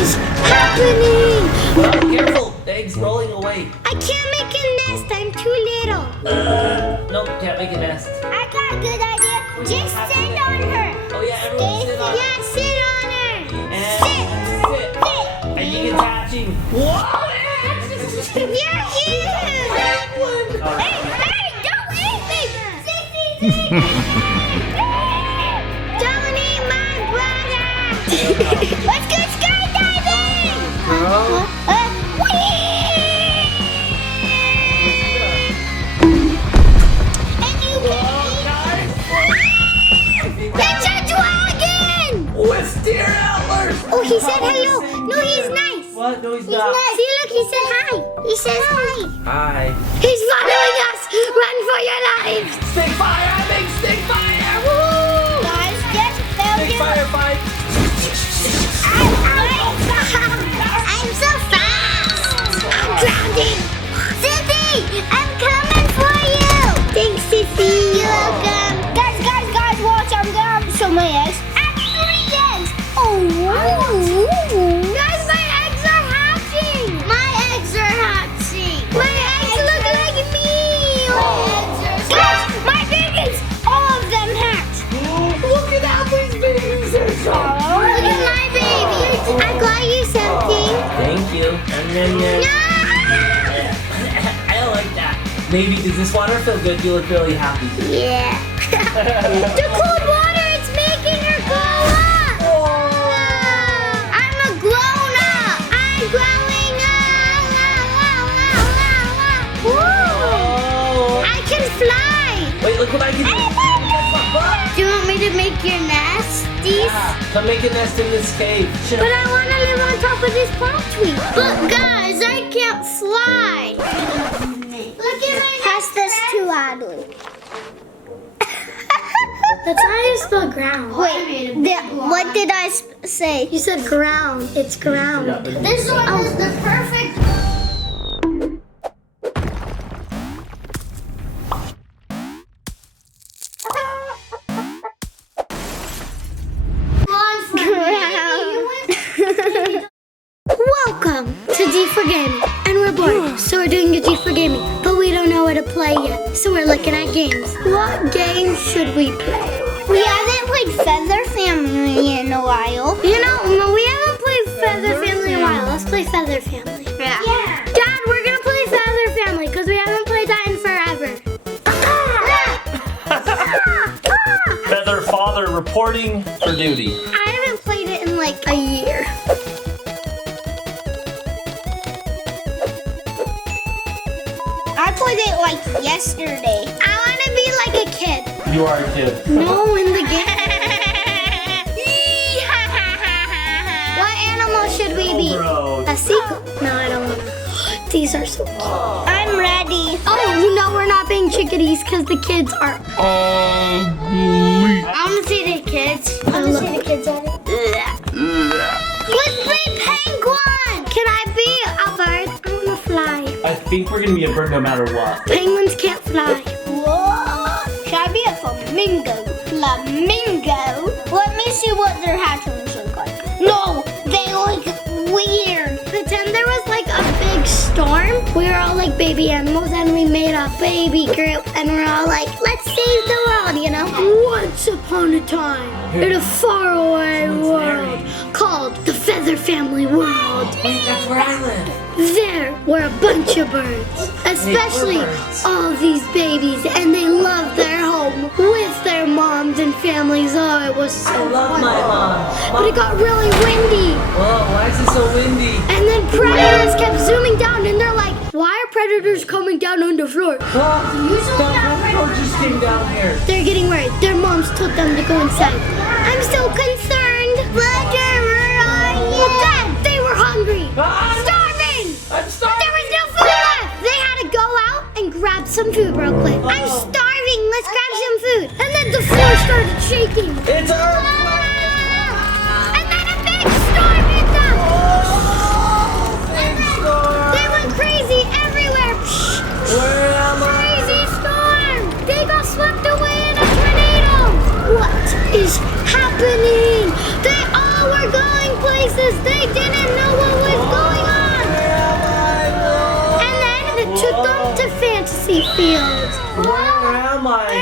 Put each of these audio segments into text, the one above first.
is happening? Well, careful, the egg's rolling away. I can't make a nest, I'm too little. Nope, can't make a nest. I got a good idea. Just sit on her. Oh yeah, everyone sit on. Yeah, sit on her. And Sit. And you can attaching. Whoa! You're huge. Hey, don't eat me. Sissy, don't eat my brother. Let's go skydiving. And you can It's a dragon. With deer antlers. Oh, he said hello. No, he's nice. What? No, he's He's not. nice. See, look, he said hi. He says hi. Hi. He's following us. Run for your lives. Stick fire! Big stick fire! Woo! Guys, get failure. Stick fire fight! I'm so fast. I'm grounded. Sissy, I'm coming for you. Thanks, Sissy. You're welcome. Guys, watch. I'm gonna have so many eggs. I have 3 eggs. Oh. Guys, my eggs are hatching. My eggs are hatching. My eggs look like me. Guys, my babies, all of them hatched. Look at Adley's babies! They're so Look at my baby. I got you something. Thank you. And then No. I don't like that. Maybe does this water feel good? You look really happy. Yeah. The cold water, it's making her glow up. I'm a grown up. I'm growing up. Woo. I can fly. Wait, look what I can do. Do you want me to make your nesties? Yeah, come make a nest in this cave. But I want to live on top of this palm tree. But guys, I can't fly. Look at my Pass this to Adley. That's how you spell ground. Wait, what did I say? You said ground. It's ground. This one is the perfect. Welcome to D for Gaming, and we're bored, so we're doing a D for Gaming, but we don't know what to play yet, so we're looking at games. What games should we play? We haven't played Feather Family in a while. You know, we haven't played Feather Family in a while. Let's play Feather Family. Yeah. Dad, we're gonna play Feather Family because we haven't played that in forever. Feather father reporting for duty. I haven't played it in like a year. I played it like yesterday. I want to be like a kid. You are a kid. No, in the game. What animal should we be? Bro. A seagull. No, I don't want to. These are so cute. I'm ready. Oh, no, we're not being chickadees because the kids are ugly. I want to see the kids. I want to see the kids at it. Let's play penguin. Can I be a bird? I want to fly. I think we're gonna be a bird no matter what. Penguins can't fly. Whoa. Should I be a flamingo? Flamingo? Let me see what their hatchlings look like. No, they look weird. Pretend there was like a big storm. We were all like baby animals and we made a baby group and we're all like, let's save the world, you know? Once upon a time, in a faraway world called the Feather Family World. Wait, that's where I live. There were a bunch of birds, especially all these babies, and they loved their home with their moms and families. Oh, it was so I love my mom. But it got really windy. Whoa, why is it so windy? And then predators kept zooming down, and they're like, why are predators coming down on the floor? Well, that predator just came down here. They're getting worried. Their moms told them to go inside. I'm so concerned. Roger, where are you? Well, Dad, they were hungry. Starving. I'm starving. There was no food left. They had to go out and grab some food real quick. I'm starving. Let's grab some food. And then the floor started shaking. It's an earthquake. And then a big storm hit them. Big storm. They went crazy everywhere. Where am I? Crazy storm. They got swept away in a tornado. What is happening? They all were going places they didn't fields. Where am I?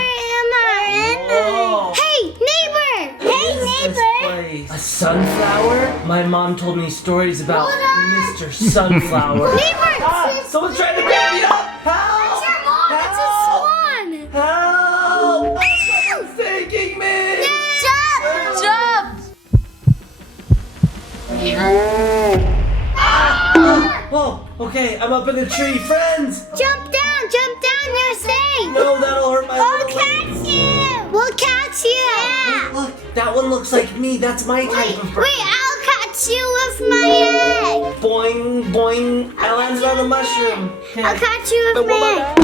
Whoa. Hey, neighbor! Hey, neighbor! A sunflower? My mom told me stories about Mr. Sunflower. Neighbor! Someone's trying to pick me up! Help! It's your mom! Help! It's a swan! Help! Someone's taking me! Jump! Oh, okay, I'm up in a tree. Friends! Jump down! You're safe! No, that'll hurt my We'll little leg. catch you! We'll catch you! Yeah! Look, that one looks like me. That's my type of bird. Wait, I'll catch you with my egg! Boing, boing. I landed on a mushroom. I'll catch you with my egg!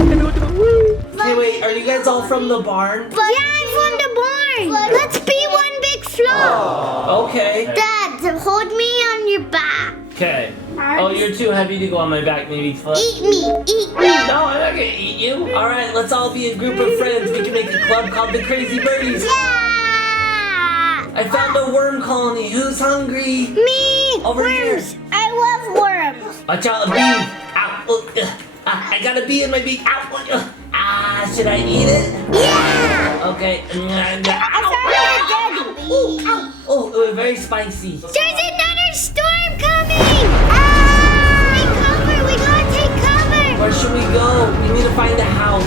Okay, wait, are you guys all from the barn? Yeah, I'm from the barn! Let's be one big flock! Okay. Dad, hold me on your back. Okay. Oh, you're too heavy to go on my back, maybe foot. Eat me! No, I'm not gonna eat you. All right, let's all be a group of friends. We can make a club called the Crazy Birdies. Yeah! I found a worm colony. Who's hungry? Me! Over worms! here. I love worms! Watch out, a bee. Ow. Oh, I got a bee in my beak. Ow. Should I eat it? Yeah! Okay. I found a dead bee! Oh, it was very spicy. There's another storm coming! Take cover! We gotta take cover! Where should we go? We need to find a house.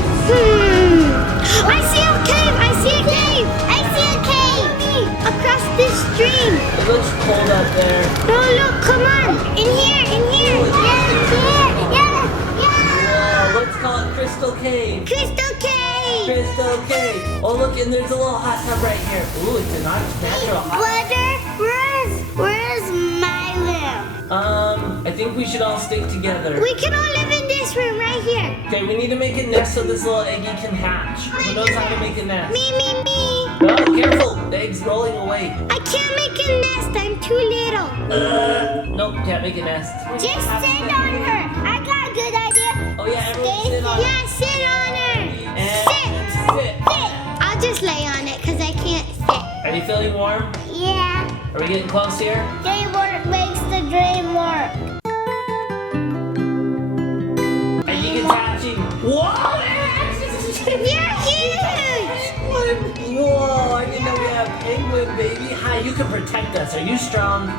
I see a cave! Across this stream! It looks cold out there. No, look, come on! In here! Yeah! Let's call it Crystal Cave. Crystal Cave! Crystal Cave. Oh, look, and there's a little hot tub right here. Ooh, it's a natural hot tub. Brother, where's my room? I think we should all stick together. We can all live in this room right here. Okay, we need to make a nest so this little eggie can hatch. Who knows how to make a nest? Me. Oh, careful! The egg's rolling away. I can't make a nest. I'm too little. Nope, can't make a nest. Just sit on her. I got a good idea. Oh yeah, everyone sit on Yeah, sit on her. And sit. I'll just lay on it because I can't sit. Are you feeling warm? Yeah. Are we getting close here? Dream work makes the dream work. I think it's hatching. Whoa! You're huge. Whoa, I didn't know we had a penguin, baby. Hi, you can protect us. Are you strong?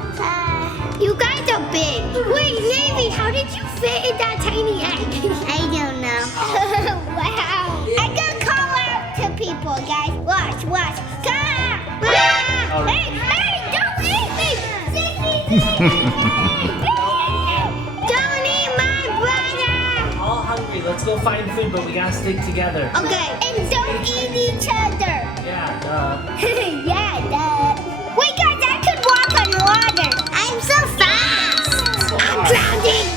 You guys are big. Wait, Navy, how did you fit in that tiny egg? I don't know. Wow. I can call out to people, guys. Watch. Come! Hey, don't eat me! Don't eat my brother! All hungry. Let's go find food, but we gotta stick together. Okay, and don't eat each other. Yeah, duh. Yeah, duh. Wait, guys, I could walk on water. I'm so fast. I'm drowning.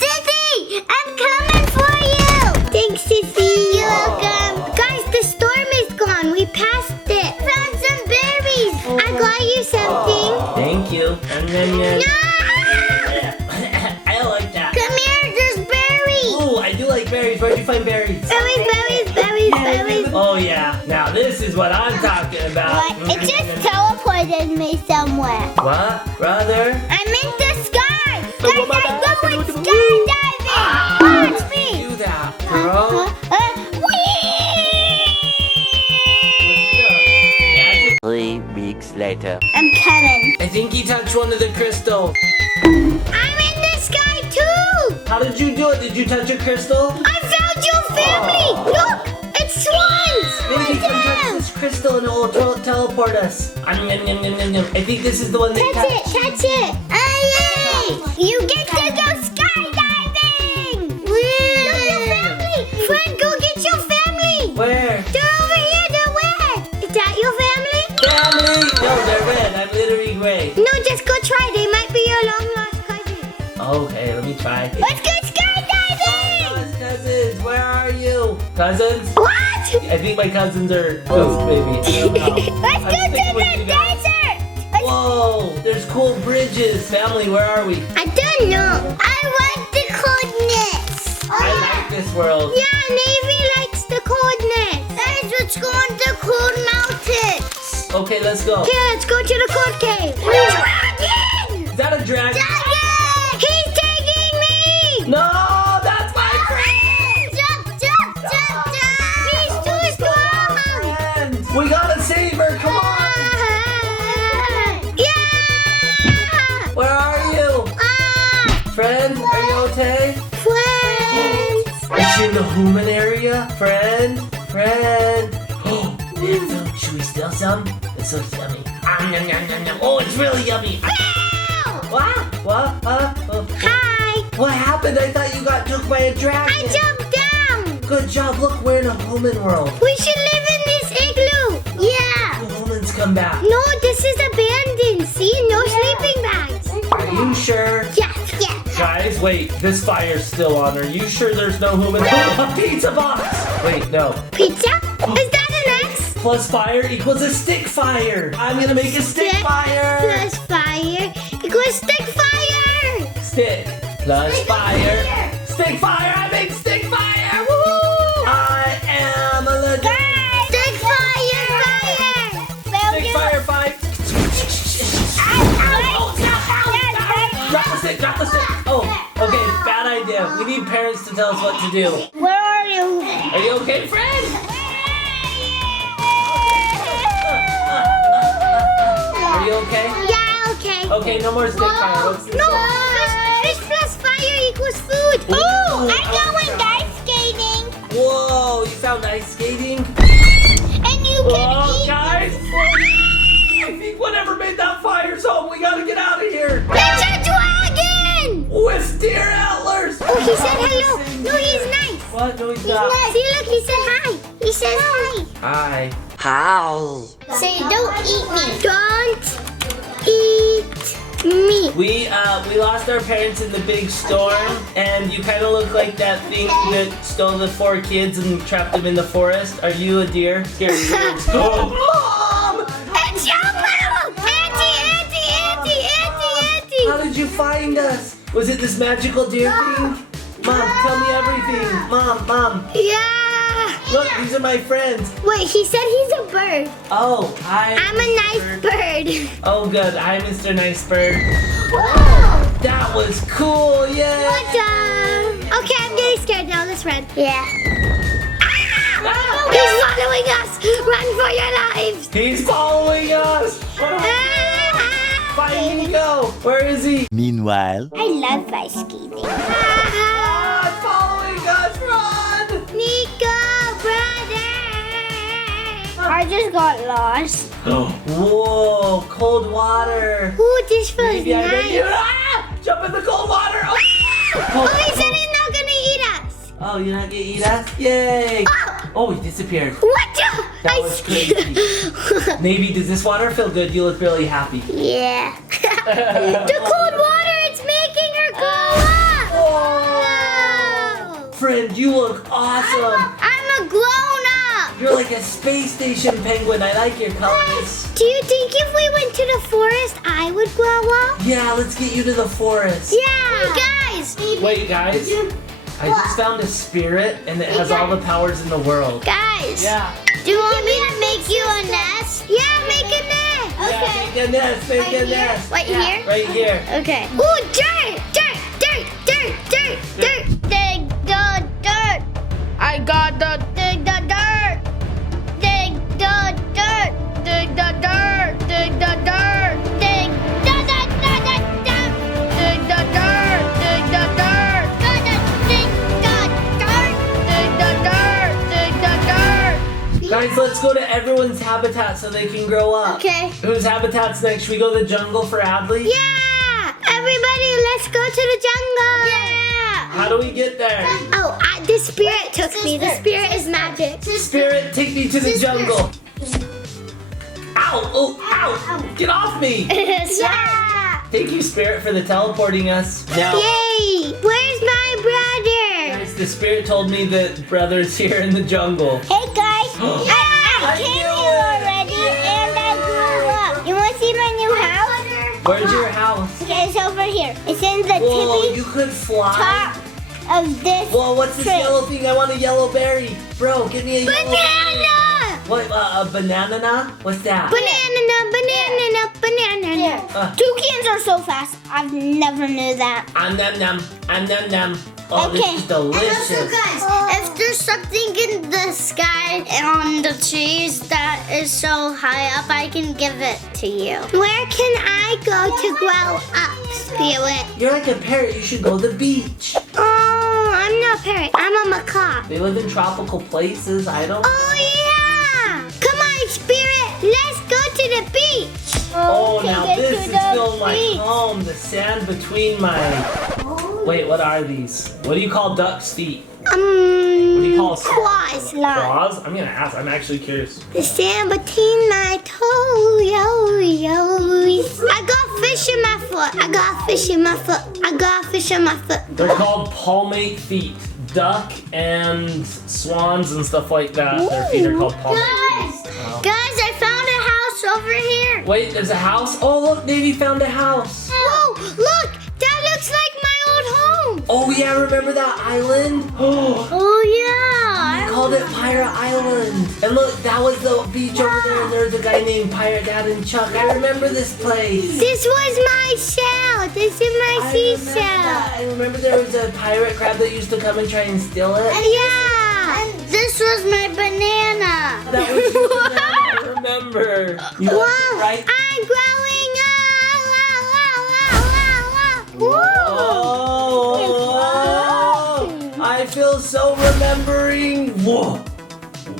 Sissy, I'm coming for you. Thanks, Sissy. You're welcome. Guys, the storm is gone. We passed it. Found some berries. I got you something. Thank you. No! I don't like that. Come here, there's berries. Ooh, I do like berries. Where'd you find berries? Berries. Oh yeah. Now this is what I'm talking about. What? It just teleported me somewhere. What, brother? I'm in the sky! Guys, I'm going skydiving! Watch me! Do that, bro. Three weeks later. I'm coming. I think he touched one of the crystal. I'm in the sky too! How did you do it? Did you touch a crystal? I found your family! Look! It's swans! Maybe we can touch this crystal and it will teleport us. I think this is the one that Touch it! Yay! You get to go skydiving! Look, your family! Friend, go get your family! Where? They're over here, they're red! Is that your family? Family! No, they're red. I'm literally gray. No, just go try. They might be your long lost cousin. Okay, let me try. Let's go skydiving! Cousins, where are you? Cousins? What? I think my cousins are ghost baby. I don't know. Let's I'm go to sticking with the you guys. desert! Whoa, there's cool bridges. Family, where are we? I don't know. I like the coldness. I like this world. Yeah, Navy likes the coldness. Guys, let's go on the cold mountains. Okay, let's go. Okay, let's go to the cold cave. Dragon! Is that a dragon? Dragon! He's taking me! No, that's my friend! the human area, friend. Oh, should we steal some? It's so yummy. Oh, it's really yummy. What? Hi. What happened? I thought you got took by a dragon. I jumped down. Good job. Look, we're in a human world. We should live in this igloo. Yeah. The humans come back. No, this is abandoned. See, no sleeping bags. Are you sure? Yes. Guys, wait. This fire's still on. Are you sure there's no human? A pizza box. Wait, no. Pizza? Is that an X? Plus fire equals a stick fire. I'm gonna make a stick fire. Plus fire equals stick fire. Stick plus fire. Stick fire. I make stick fire. Woo! I am a legend. Stick fire. Stick fire. Fight. Drop the stick. Oh, okay. Bad idea. We need parents to tell us what to do. Where are you? Are you okay, friend? Are you okay? Yeah, okay. Okay, no more stick fire. What's this? No, fish plus fire equals food. Oh, I'm going ice skating. Whoa, you found ice skating? And you can eat. Guys! I think whatever made that fire's home. We gotta get out of here. It's a dragon. With deer antlers. Oh, he said hello. No, he's nice. What? No, he's not. See, look, he said hi. He says hi. Hi. How? Say, don't eat me. Don't eat me. We lost our parents in the big storm, and you kind of look like that thing that stole the 4 kids and trapped them in the forest. Are you a deer? Scary deers. Oh, Mom! It's your mom! Auntie! How did you find us? Was it this magical deer thing? Mom, tell me everything. Mom. Yeah. Look, these are my friends. Wait, he said he's a bird. Oh, hi. I'm a nice bird. Oh, good. Hi, Mr. Nice Bird. Whoa. That was cool. Yay. What the? Okay, I'm getting scared now. Let's run. Yeah. He's following us. Run for your lives. He's following us. Find Nico. Where is he? Meanwhile, I love ice skating. It's following us. Run. Nico, brother. I just got lost. Whoa, cold water. Ooh, this feels Maybe I made you. nice. Jump in the cold water. Oh, he said he's not gonna eat us. Oh, you're not gonna eat us? Yay. Oh, he disappeared. What the? That was crazy. Navy, does this water feel good? You look really happy. Yeah. The cold water, it's making her go up. Whoa. Friend, you look awesome. I'm a grown up. You're like a space station penguin. I like your colors. Do you think if we went to the forest, I would grow up? Yeah, let's get you to the forest. Yeah. Guys. Wait, guys. I just found a spirit, and it has all the powers in the world. Guys. Yeah. Do you want me to make you a nest? Yeah, make a nest. Yeah, make a nest. Make a nest. Right here? Right here. Okay. Ooh, dirt. Dig the dirt. I got the Dig the dirt. Dig the dirt. dig the dirt, dig the dirt, Dig the dirt. dig the dirt, dig the dirt, dig the dirt, dig the dirt. Guys, let's go to everyone's habitat so they can grow up. Okay. Whose habitat's next? Should we go to the jungle for Adley? Yeah! Everybody, let's go to the jungle! Yeah! How do we get there? Oh, the spirit took me. The spirit is magic. Spirit, take me to the jungle. Ow! Oh, ow! Get off me! Yeah! Thank you, Spirit, for the teleporting us. Now, Yay! Where's my brother? guys, the Spirit told me that brother's here in the jungle. Hey guys! I came knew here it. already and I grew up. You want to see my new house? Where's your house? Okay, it's over here. It's in the Whoa, tippy you could fly. top of this Whoa, what's this tree. yellow thing? I want a yellow berry. Bro, give me a yellow berry. Banana! What, a banana? What's that? Banana. Toucans are so fast. I've never knew that. Nom. Oh, Okay. this is delicious. If there's something in the sky and on the trees that is so high up, I can give it to you. Where can I go to grow up, Spirit? You're like a parrot. You should go to the beach. Oh, I'm not a parrot. I'm a macaque. They live in tropical places. I don't. Oh yeah! Come on, Spirit. Let's go to the beach. Oh, now take us this to is the still my beach. home. The sand between my. Wait, what are these? What do you call duck's feet? What do you call claws, like. claws? I'm gonna ask. I'm actually curious. The sand between my toes. I got fish in my foot. I got fish in my foot. I got fish in my foot. They're called palmate feet. Duck and swans and stuff like that. Their feet are called palmate feet. Wow. Guys, I found a house over here. Wait, there's a house? Oh, look, Navy found a house. Whoa, look, that looks like my old home. Oh, yeah, remember that island? Oh, Oh yeah. we called it Pirate Island. And look, that was the beach over there, and there's a guy named Pirate Dad and Chuck. I remember this place. This was my shell. This is my seashell. I remember there was a pirate crab that used to come and try and steal it. Yeah. And this was my banana. That was your banana, I remember. You left it right. I'm growing up. Whoa. I feel so remembering. Whoa.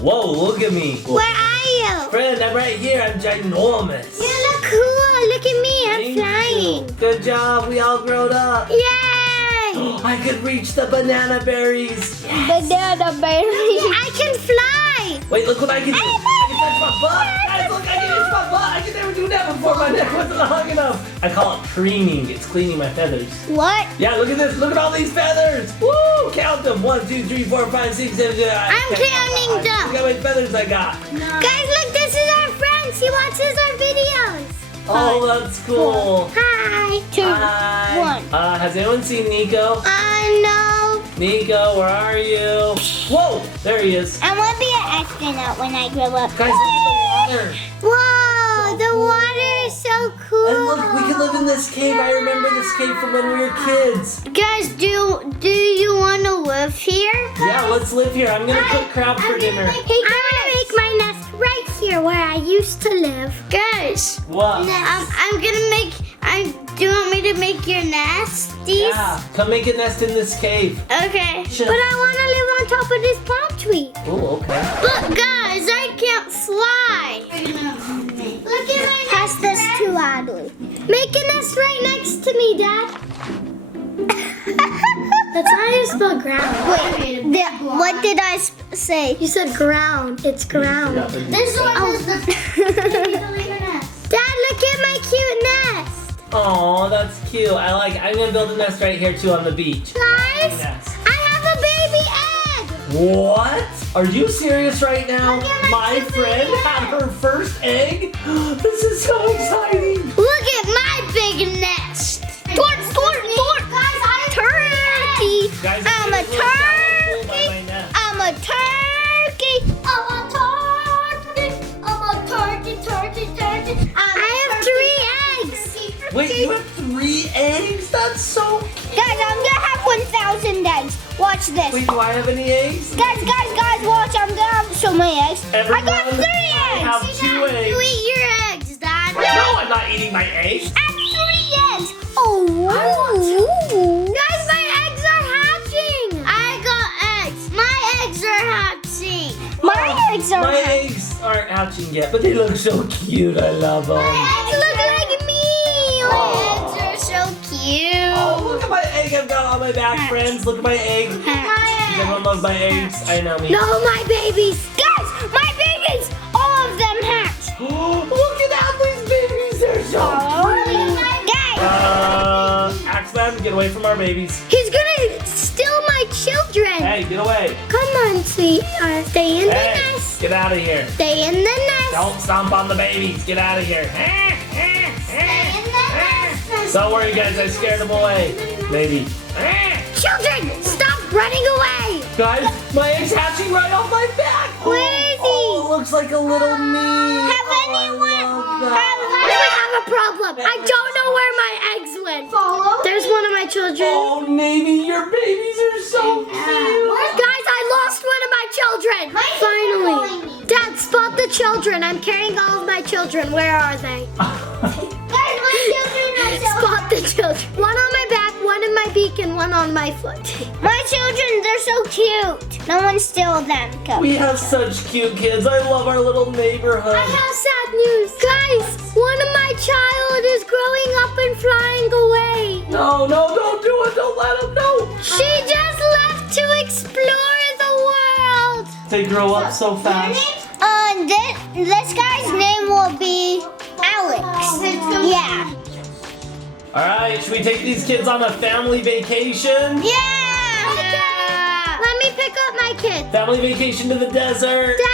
Whoa, look at me. Where are you? Friend, I'm right here. I'm ginormous. You look cool. Look at me. I'm Thank flying. you. Good job. We all grown up. Yay. I could reach the banana berries. Banana berry. I can fly. Wait, look what I can do. I can touch my butt. Guys, look, I can touch my butt. I could never do that before. My neck wasn't long enough. I call it preening. It's cleaning my feathers. What? Yeah, look at this. Look at all these feathers. Woo! Count them. 1, 2, 3, 4, 5, 6, 7, 8. I'm counting them. Look how many feathers I got. Guys, look, this is our friend. She watches our videos. Oh, that's cool. Hi. 2, Hi. 1. Has anyone seen Nico? No. Nico, where are you? Whoa, there he is. I want to be an astronaut when I grow up. Guys, look at the water. Whoa, the water is so cool. And look, we can live in this cave. I remember this cave from when we were kids. Guys, do you want to live here? Yeah, let's live here. I'm gonna cook crab for dinner. Hey, I'm gonna make my nest right here where I used to live. Guys, What? do you want me to make your nest? Yeah, come make a nest in this cave. Okay. Sure. But I want to live on top of this palm tree. Oh, okay. Look, guys, I can't fly. Look at my Pass this to Adley. Make a nest right next to me, Dad. That's how you spell ground. Wait, what did I say? You said ground. It's ground. This one is the Dad, look at my cute nest. Oh, that's cute. I'm gonna build a nest right here too on the beach. Guys, Yes. I have a baby egg. What? Are you serious right now? Look at my My friend had her first egg? This is so exciting. Look at my big nest. Guys, turkey. Guys, I'm a this is so cool by turkey. my nest. I'm a turkey. I'm a turkey. I have 3 eggs. Wait, you have 3 eggs? That's so cute. Guys, I'm gonna have 1,000 eggs. Watch this. Wait, do I have any eggs? Guys, watch. I'm gonna have so many eggs. Everyone, I got 3 eggs. I have 2 eggs. You eat your eggs, Dad. No, I'm not eating my eggs. I have 3 eggs. Oh. Guys, my eggs are hatching. I got eggs. My eggs are hatching. My eggs are My hatching. eggs aren't hatching yet, but they look so cute. I love them. My eggs look like me. My eggs are so cute. Oh, look at my egg I've got on my back, friends. Look at my egg. Does everyone love my eggs? I know me. No, my babies. Guys, my babies. All of them hatch. Look at Adley's babies. They're so cute. Guys, Axeman, get away from our babies. he's gonna steal my children. Hey, get away. Come on, sweetheart. Stay in the Hey, nest. get out of here. Stay in the nest. Don't stomp on the babies. Get out of here. Stay in the nest. Don't worry, guys. I scared them away. Maybe. Children, stop running away. Guys, my egg's hatching right off my back. Where is he? Oh, it looks like a little me. Have anyone? I have a problem. I don't know where my eggs went. There's one of my children. Oh, Navy, your babies are so cute. Guys, I lost one of my children. Finally. Dad, spot the children. I'm carrying all of my children. Where are they? Spot the children. One on my back, one in my beak, and one one on my foot. My children, they're so cute. No one steal them. We have such cute kids. I love our little neighborhood. I have sad news. Guys, one of my child is growing up and flying away. No, don't do it. Don't let them know. She just left to explore the world. They grow up so fast. This guy's name will be Alex. Yeah. All right, should we take these kids on a family vacation? Yeah. Let me pick up my kids. Family vacation to the desert. Oh,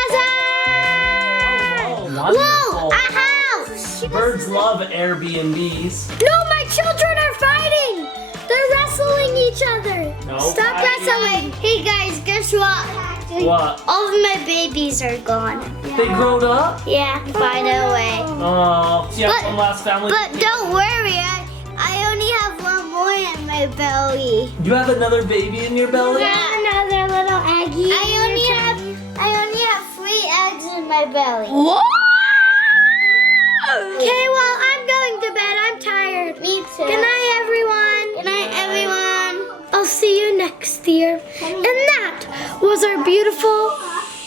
wonderful. Whoa, a house. Birds love Airbnbs. No, my children are fighting. They're wrestling each other. No Stop fighting. wrestling. Hey guys, guess what? What? All of my babies are gone. They grown up? Yeah, by the way. Oh, you have one last family. But don't worry, I only have one boy in my belly. You have another baby in your belly? Yeah, another little eggie. I only have 3 eggs in my belly. Whoa! Okay, well, I'm going to bed. I'm tired. Me too. Good night, everyone. Good night, everyone. I'll see you next year. And that was our beautiful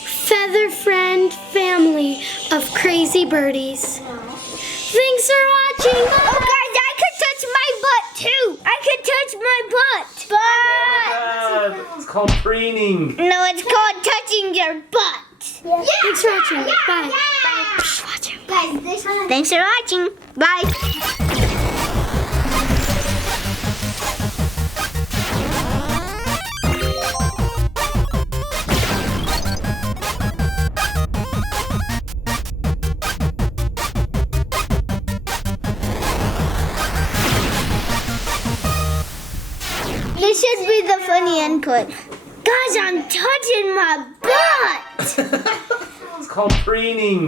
feather friend family of crazy birdies. Thanks for watching. Oh, guys, I could touch my butt, too. I could touch my butt. But... It's called preening. No, it's called touching your butt. Yeah. Thanks for watching. Bye. Thanks for watching. Bye. This should be the funny input. Guys, I'm touching my butt. It's called preening.